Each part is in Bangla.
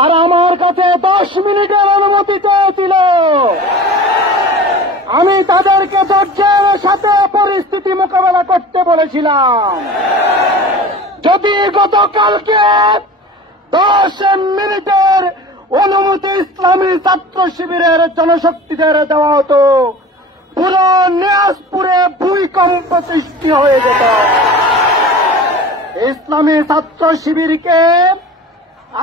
তারা আমার কাছে 10 মিনিটের অনুমতি চেয়েছিল। আমি তাদেরকে ধৈর্যের সাথে পরিস্থিতি মোকাবেলা করতে বলেছিলাম। যদি গতকালকে 10 মিনিটের অনুমতি ইসলামী ছাত্র শিবিরের জনশক্তিদের দেওয়া হতো, পুরো নিয়াজপুরে ভূমিকম্প সৃষ্টি হয়ে যেত। ইসলামী ছাত্র শিবিরকে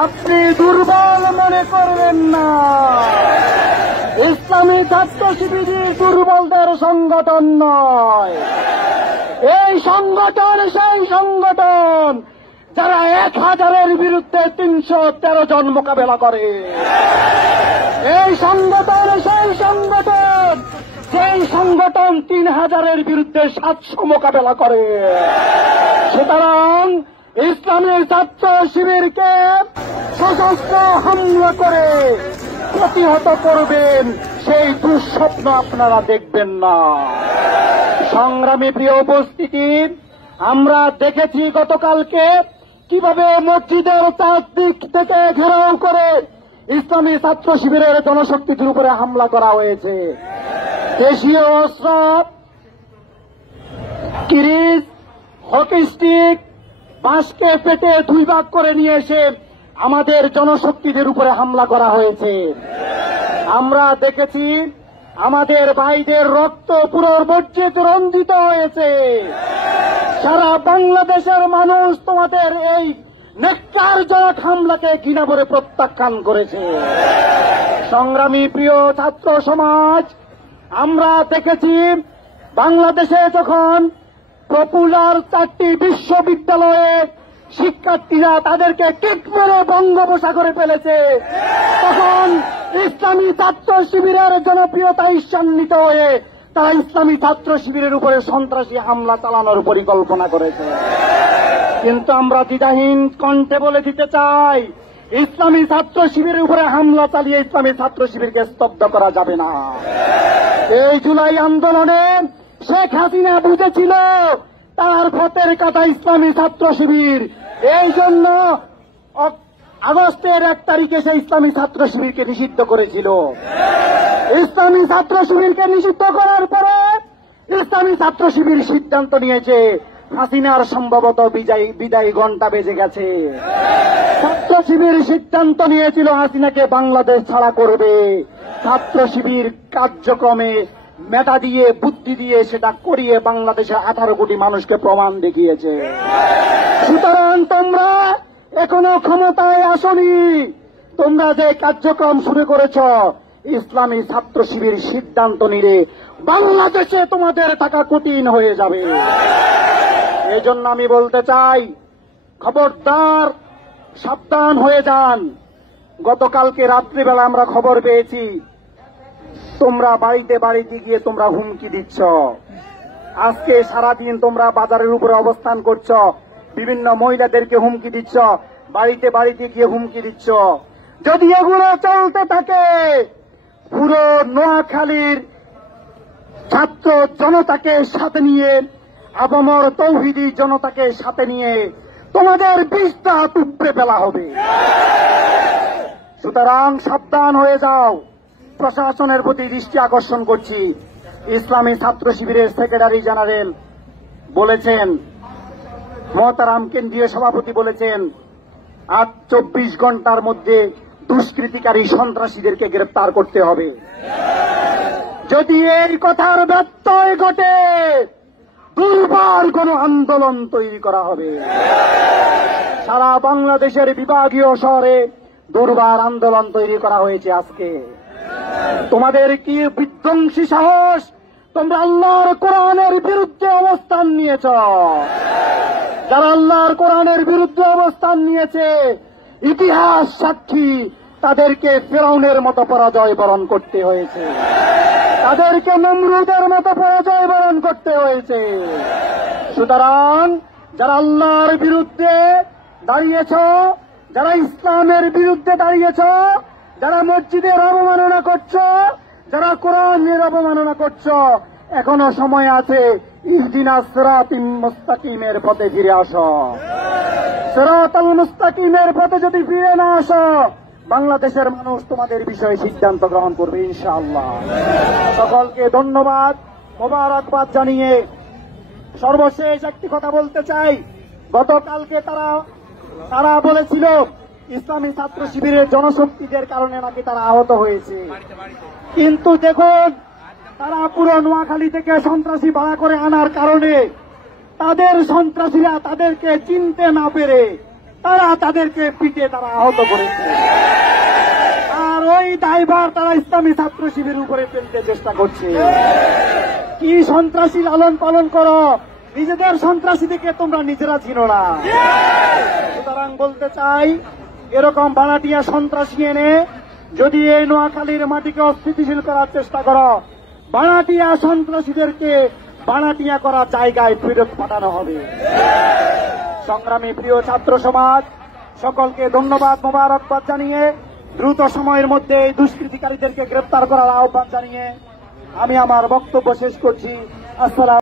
আপনি দুর্বল মনে করবেন না। ইসলামী ছাত্র শিবির দুর্বলদের সংগঠন নয়। এই সংগঠন সেই সংগঠন যারা 1000-এর বিরুদ্ধে 313 জন মোকাবেলা করে। এই সংগঠন সেই সংগঠন যেই সংগঠন 3000-এর বিরুদ্ধে 700 মোকাবেলা করে। সুতরাং ইসলামী ছাত্র শিবিরকে সশস্ত্র হামলা করে প্রতিহত করবেন, সেই দুঃস্বপ্ন আপনারা দেখবেন না। সংগ্রামী প্রিয় উপস্থিতি, আমরা দেখেছি গতকালকে কিভাবে মসজিদের চারদিক থেকে ঘেরাও করে ইসলামী ছাত্র শিবিরের জনশক্তির উপরে হামলা করা হয়েছে। দেশীয় অস্ত্র, কিরিচ, হকি স্টিক, বাঁশকে পেটে 2 ভাগ করে নিয়ে এসে আমাদের জনশক্তিদের উপরে হামলা করা হয়েছে। আমরা দেখেছি আমাদের ভাইদের রক্ত পুরো মসজিদ রঞ্জিত হয়েছে। সারা বাংলাদেশের মানুষ তোমাদের এই নেককারজনক হামলাকে ঘৃণা করে প্রত্যাখ্যান করেছে। সংগ্রামী প্রিয় ছাত্র সমাজ, আমরা দেখেছি বাংলাদেশে যখন পপুলার 4টি বিশ্ববিদ্যালয়ে শিক্ষার্থীরা তাদেরকে কিক মেরে বঙ্গোপসাগরে ফেলেছে, তখন ইসলামী ছাত্র শিবিরের জনপ্রিয়তা ঈর্ষান্বিত হয়ে তারা ইসলামী ছাত্র শিবিরের উপরে সন্ত্রাসী হামলা চালানোর পরিকল্পনা করেছে। কিন্তু আমরা দ্বিধাহীন কণ্ঠে বলে দিতে চাই, ইসলামী ছাত্র শিবিরের উপরে হামলা চালিয়ে ইসলামী ছাত্র শিবিরকে স্তব্ধ করা যাবে না। এই জুলাই আন্দোলনে শেখ হাসিনা বুঝেছিল তার ভোটের কাটা ইসলামী ছাত্র শিবির। এই জন্য আগস্টের 1 তারিখে সে ইসলামী ছাত্র শিবিরকে নিষিদ্ধ করেছিল। ইসলামী ছাত্র শিবিরকে নিষিদ্ধ করার পরে ইসলামী ছাত্র শিবির সিদ্ধান্ত নিয়েছে হাসিনার সম্ভবত বিদায়ী ঘণ্টা বেজে গেছে। ছাত্র শিবির সিদ্ধান্ত নিয়েছিল হাসিনাকে বাংলাদেশ ছাড়া করবে। ছাত্র শিবির কার্যক্রমে মেধা দিয়ে, বুদ্ধি দিয়ে সেটা করিয়ে বাংলাদেশের 18 কোটি মানুষকে প্রমাণ দেখিয়েছে। সুতরাং তোমরা এখনো ক্ষমতায় আসনি, তোমরা যে কার্যক্রম শুরু করেছ, ইসলামী ছাত্র শিবির সিদ্ধান্ত নিলে বাংলাদেশে তোমাদের থাকা কঠিন হয়ে যাবে। এজন্য আমি বলতে চাই, খবরদার, সাবধান হয়ে যান। গতকালকে রাত্রিবেলা আমরা খবর পেয়েছি তোমরা বাড়িতে বাড়িতে গিয়ে তোমরা হুমকি দিচ্ছ। আজকে সারাদিন তোমরা বাজারের উপরে অবস্থান করছ, বিভিন্ন মহিলাদেরকে হুমকি দিচ্ছ, বাড়িতে বাড়িতে গিয়ে হুমকি দিচ্ছ। যদি এগুলো চলতে থাকে, পুরো নোয়াখালীর ছাত্র জনতাকে সাথে নিয়ে, আপামর তৌহিদি জনতাকে সাথে নিয়ে তোমাদের বিষটা তুপড়ে ফেলা হবে। সুতরাং সাবধান হয়ে যাও। প্রশাসনের প্রতি দৃষ্টি আকর্ষণ করছি, ইসলামী ছাত্র শিবিরের সেক্রেটারি জেনারেল বলেছেন, মহতারাম কেন্দ্রীয় সভাপতি বলেছেন, আজ 24 ঘন্টার মধ্যে দুষ্কৃতিকারী সন্ত্রাসীদেরকে গ্রেপ্তার করতে হবে। যদি এই কথার ব্যত্যয় ঘটে, দুর্বার কোন আন্দোলন তৈরি করা হবে। সারা বাংলাদেশের বিভাগীয় শহরে দুর্বার আন্দোলন তৈরি করা হয়েছে। আজকে তোমাদের কি বিধ্বংসী সাহস! তোমরা আল্লাহর কোরআনের বিরুদ্ধে অবস্থান নিয়েছ। যারা আল্লাহর কোরআনের বিরুদ্ধে অবস্থান নিয়েছে, ইতিহাস সাক্ষী, তাদেরকে ফিরআউনের মতো পরাজয় বরণ করতে হয়েছে, তাদেরকে নমরুদের মতো পরাজয় বরণ করতে হয়েছে। সুতরাং যারা আল্লাহর বিরুদ্ধে দাঁড়িয়েছ, যারা ইসলামের বিরুদ্ধে দাঁড়িয়েছ, যারা মসজিদের অবমাননা করছ, যারা কোরআনের অবমাননা করছ, এখনো সময় আছে। ইহদিনাস সিরাতাল মুস্তাকিমের পথে ফিরে আসো। সিরাতাল মুস্তাকিমের পথে যদি ফিরে না আসো, বাংলাদেশের মানুষ তোমাদের বিষয়ে সিদ্ধান্ত গ্রহণ করবে ইনশাআল্লাহ। সকলকে ধন্যবাদ, মোবারকবাদ জানিয়ে সর্বশেষ একটি কথা বলতে চাই। গতকালকে তারা বলেছিল ইসলামী ছাত্র শিবিরের জনশক্তিদের কারণে নাকি তারা আহত হয়েছে, কিন্তু দেখুন তারা পুরো নোয়াখালী থেকে সন্ত্রাসী ভাড়া করে আনার কারণে তাদের সন্ত্রাসীরা তাদেরকে চিনতে না পেরে তাদেরকে পিটে তারা আহত করেছে, আর ওই দায়ভার তারা ইসলামী ছাত্র শিবিরের উপরে ফেলতে চেষ্টা করছে। কি সন্ত্রাসী লালন পালন করো, নিজেদের সন্ত্রাসী থেকে তোমরা নিজেরা চিনো না। সুতরাং বলতে চাই, এরকম ভাড়াটিয়া সন্ত্রাসী এনে যদি এই নোয়াখালীর মাটিকে অস্থিতিশীল করার চেষ্টা করো, ভাড়াটিয়া সন্ত্রাসীদেরকে ভাড়াটিয়া করার জায়গায় ফেরত পাঠানো হবে। সংগ্রামী প্রিয় ছাত্র সমাজ, সকলকে ধন্যবাদ, মোবারকবাদ জানিয়ে দ্রুত সময়ের মধ্যে এই দুষ্কৃতিকারীদেরকে গ্রেপ্তার করার আহ্বান জানিয়ে আমি আমার বক্তব্য শেষ করছি। আসসালাম।